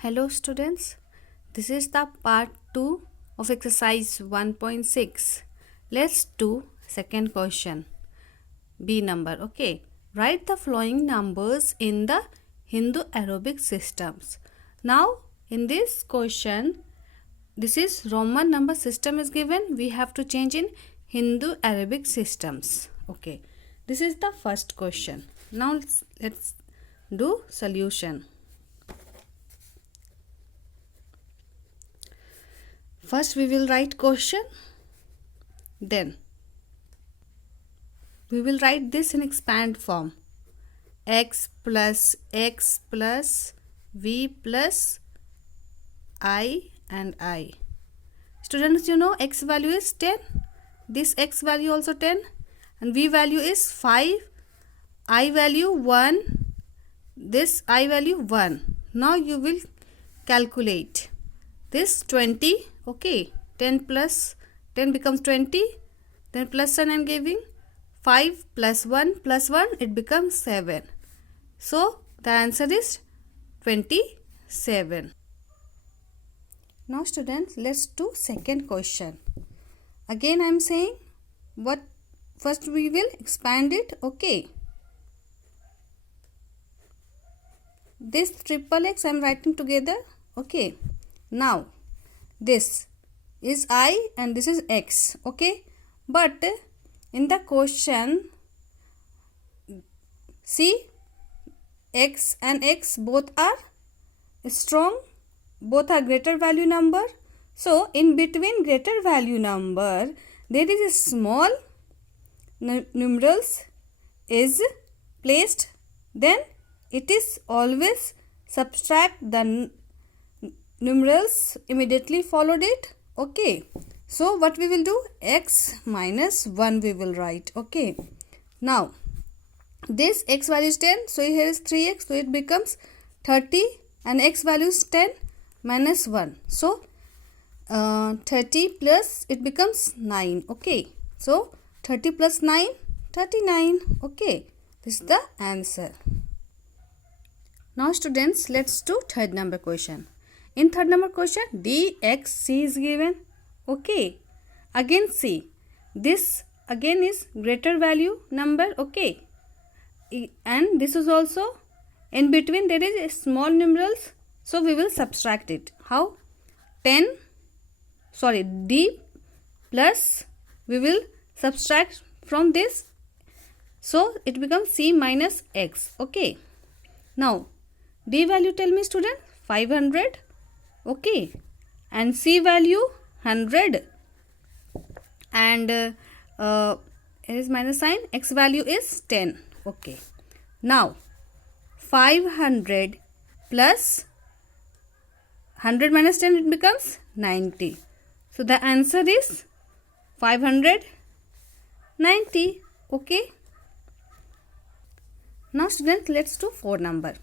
Hello students, this is the part 2 of exercise 1.6. Let's do second question. B number, okay. Write the following numbers in the Hindu Arabic systems. Now in this question, this is Roman number system is given. We have to change in Hindu Arabic systems. Okay. This is the first question. Now let's do solution. First we will write question, then we will write this in expand form. X plus V plus I and I. Students, you know x value is 10. This x value also 10 and V value is 5. I value 1. This I value 1. Now you will calculate this 20. Okay, 10 plus 10 becomes 20. Then plus sign I am giving. 5 plus 1 it becomes 7. So the answer is 27. Now students, let's do second question. Again I am saying what first we will expand it. Okay, this triple x I am writing together. Okay, now this is I and this is x. Okay, but in the question see, x and x both are strong, both are greater value number. So in between greater value number there is a small numerals is placed, then it is always subtract the numerals immediately followed it. Okay, so what we will do, x minus 1 we will write. Okay, now this x value is 10, so here is 3x, so it becomes 30 and x value is 10 minus 1, so 30 plus it becomes 9. Okay, so 30 plus 9, 39. Okay, this is the answer. Now students, let's do third number question. In third number question, dxc is given. Okay, again see, this again is greater value number. Okay, and this is also in between there is a small numerals, so we will subtract it. How? D plus we will subtract from this, so it becomes c minus x. Okay, now d value, tell me student, 500. Okay, and c value 100 and here is minus sign, x value is 10. Okay, now 500 plus 100 minus 10 it becomes 90. So the answer is 590. Okay, now students, let's do 4 number.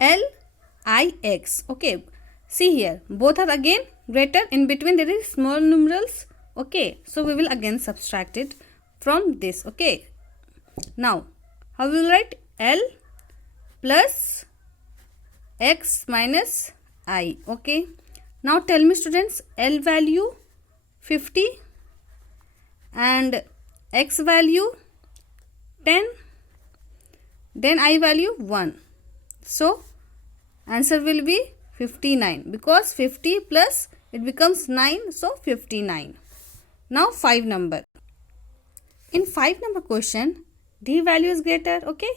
Lix. Okay, see here, both are again greater, in between there is small numerals. Okay, so we will again subtract it from this. Okay, now how we will write? L plus x minus I. Okay, now tell me students, L value 50 and x value 10, then I value 1. So answer will be 59, because 50 plus it becomes 9, so 59. Now 5 number. In 5 number question, d value is greater. Okay,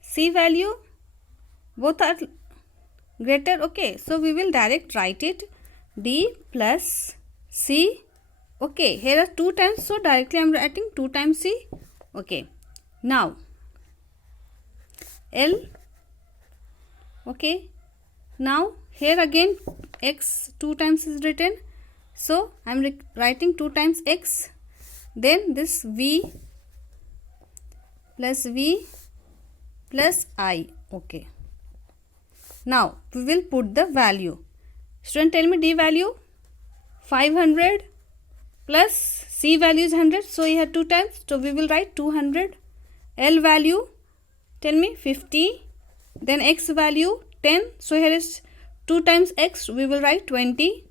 c value both are greater. Okay, so we will direct write it d plus c. Okay, here are 2 times, so directly I am writing 2 times c. Okay, now L. Okay, now here again x 2 times is written, so I am writing 2 times x. Then this v plus I. Okay, now we will put the value. Student, tell me d value 500 plus c value is 100, so here 2 times, so we will write 200. L value, tell me 50, then x value 10, so here is 2 times x we will write 20,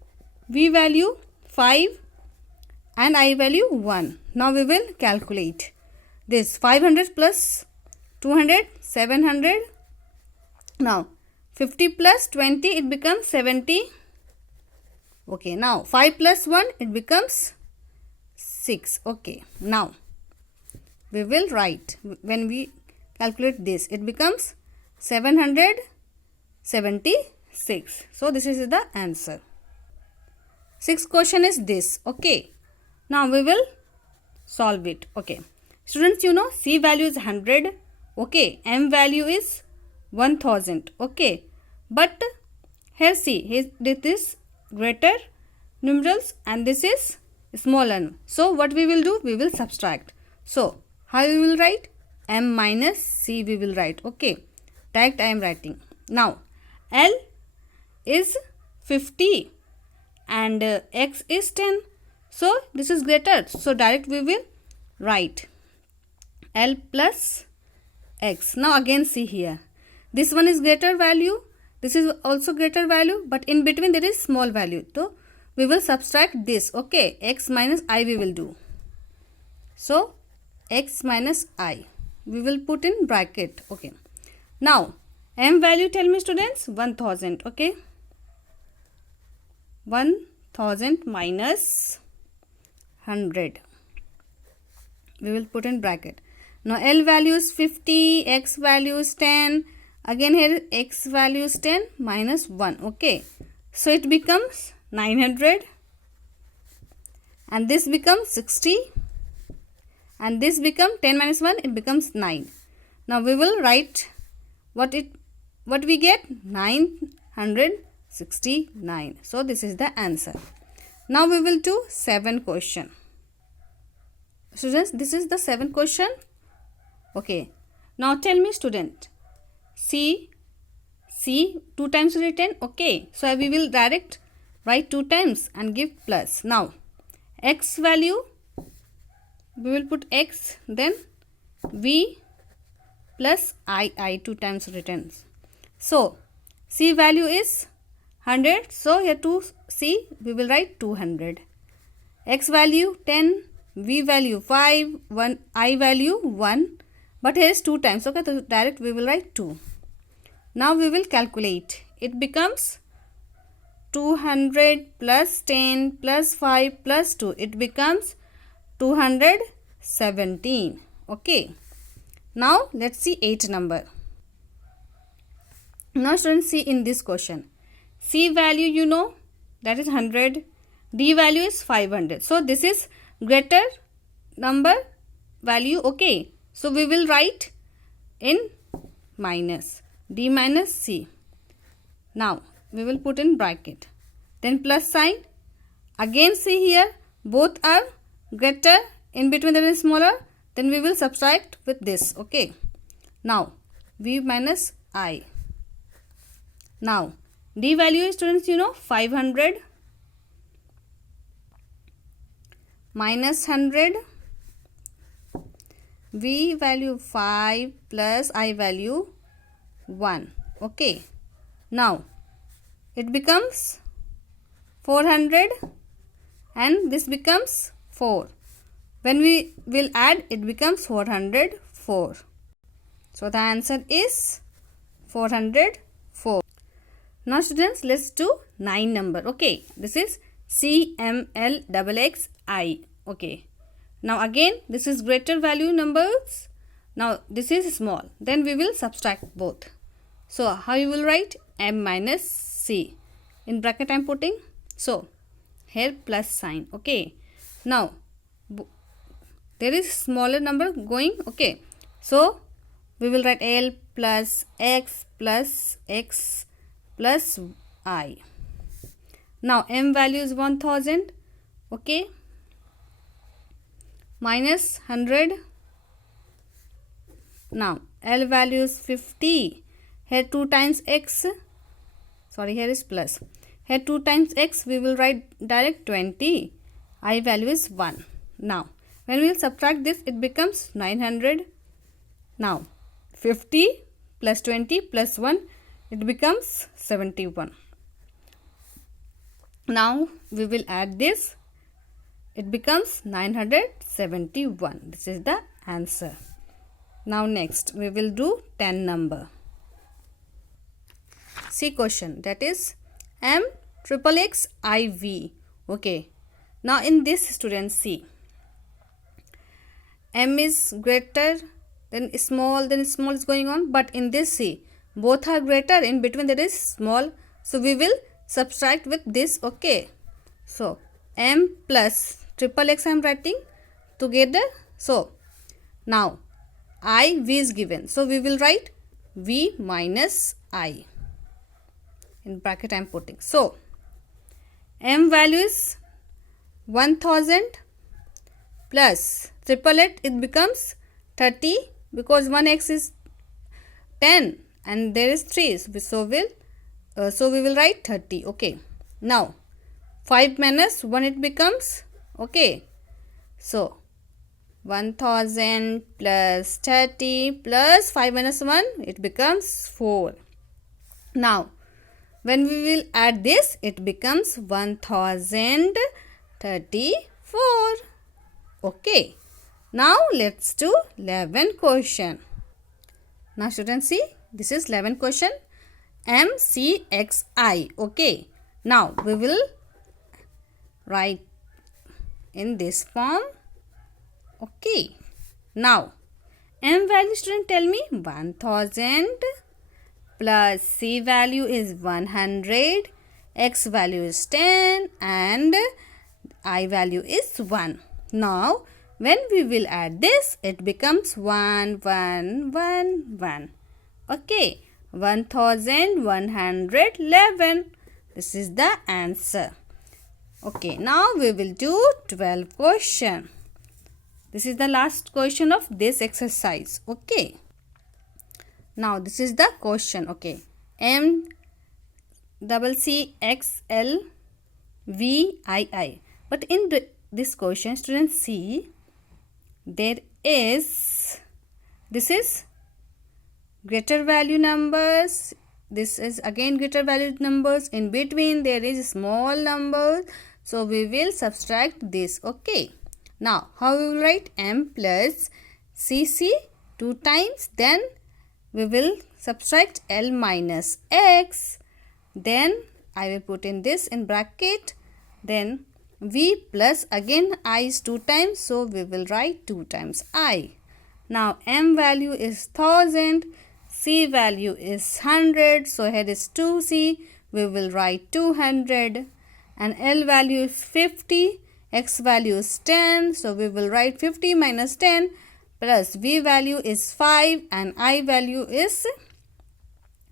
v value 5 and I value 1. Now we will calculate this. 500 plus 200, 700. Now 50 plus 20, it becomes 70. Okay, now 5 plus 1, it becomes 6. Okay, now we will write, when we calculate this, it becomes 776. So this is the answer. Sixth question is this. Okay, now we will solve it. Okay, students, you know C value is 100. Okay, M value is 1000. Okay, but here see, this is greater numerals and this is smaller. So what we will do, we will subtract. So how we will write? M minus C we will write. Okay, direct I am writing. Now L is 50 and x is 10. So this is greater. So direct we will write L plus x. Now again see here. This one is greater value. This is also greater value, but in between there is small value. So we will subtract this. Okay, x minus I we will do. So x minus I we will put in bracket. Okay, now M value, tell me students, 1000. Okay, 1000 minus 100 we will put in bracket. Now L value is 50, x value is 10. Again here x value is 10 minus 1. Okay, so it becomes 900 and this becomes 60 and this becomes 10 minus 1, it becomes 9. Now we will write what we get, 969. So this is the answer. Now we will do 7th question. Students, this is the 7th question. Okay, now tell me student, C 2 times written. Okay, so we will direct write 2 times and give plus. Now x value, we will put x, then v plus I 2 times written. So C value is 100. So here to C we will write 200. X value 10, v value 5, 1, I value 1. But here is 2 times. Okay, so direct we will write 2. Now we will calculate. It becomes 200 plus 10 plus 5 plus 2. It becomes 217. Okay. Now let's see 8th number. Now students, see in this question. C value you know that is 100. D value is 500. So this is greater number value. Okay. So we will write in minus. D minus C. Now we will put in bracket. Then plus sign. Again see here both are greater. In between there is smaller. Then we will subtract with this. Okay. Now V minus I. Now D value, students, you know 500 minus 100. V value 5 plus I value 1. Okay. Now it becomes 400 and this becomes 4. When we will add, it becomes 404. So the answer is 404. Now students, let's do 9 number. Okay, this is CMLXXI. Okay, now again this is greater value numbers. Now this is small. Then we will subtract both. So how you will write? M minus C. In bracket I am putting. So here plus sign. Okay, now there is smaller number going. Okay, so we will write L plus X plus X plus I. Now M value is 1000. Okay, minus 100. Now L value is 50. Here 2 times X. Sorry, here is plus. Here 2 times X we will write direct 20. I value is 1. Now when we will subtract this, it becomes 900. Now 50 plus 20 plus 1, it becomes 71. Now we will add this. It becomes 971. This is the answer. Now next we will do 10 number. See question, that is M triple X I V. Okay. Now in this, students, see, M is greater then small is going on, but in this, see, both are greater, in between there is small, so we will subtract with this. Okay, so M plus triple X I am writing together. So now I V is given, so we will write V minus I. In bracket I am putting. So M value is 1000 plus triple X, it becomes 30, because 1x is 10 and there is 3, so we will write 30. Okay, now 5 minus 1 it becomes, okay, so 1000 plus 30 plus 5 minus 1, it becomes 4. Now when we will add this, it becomes 1034. Okay, now let's do 11 question. Now students, see, this is 11 question, MCXI. Okay, now we will write in this form. Okay, now M value, student, tell me, 1000 plus C value is 100, X value is 10 and I value is 1. Now when we will add this, it becomes 1 1 1 1. Okay, 1111. This is the answer. Okay, now we will do 12 question. This is the last question of this exercise. Okay, now this is the question. Okay, M double C X L V I I. But in this question, students, see, there is, this is greater value numbers, this is again greater value numbers, in between there is small numbers, so we will subtract this. Okay, now how we will write? M plus CC 2 times, then we will subtract L minus X, then I will put in this in bracket, then V plus again I is 2 times, so we will write 2 times I. Now M value is 1000, C value is 100, so here is 2C, we will write 200, and L value is 50, X value is 10, so we will write 50 minus 10, plus V value is 5 and I value is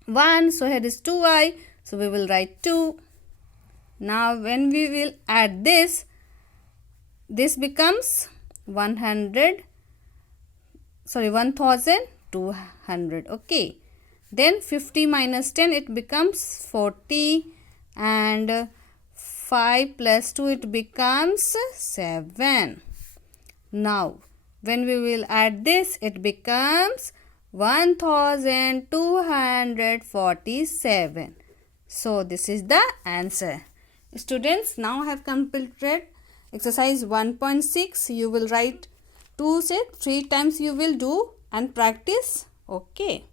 1, so here is 2I, so we will write 2. Now when we will add this becomes 1200. Okay, then 50 minus 10, it becomes 40, and 5 plus 2, it becomes 7. Now when we will add this, it becomes 1247. So this is the answer. Students, now I have completed exercise 1.6. You will write 2 set 3 times, you will do and practice. Okay.